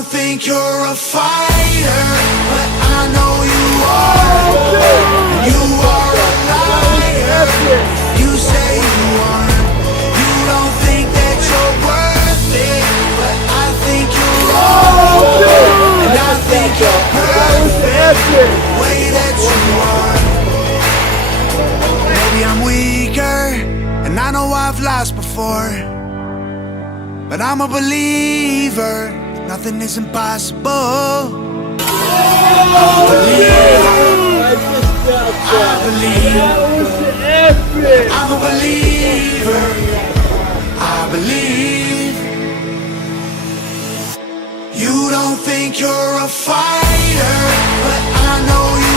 don't think you're a fighter, but I know you are. You are a liar. You say you aren't. You don't think that you're worth it, but I think you're wrong. And I think you're perfect, the way that you are. Maybe I'm weaker, and I know I've lost before, but I'm a believer, nothing is impossible. I believe, I'm a believer, I believe. You don't think you're a fighter, but I know you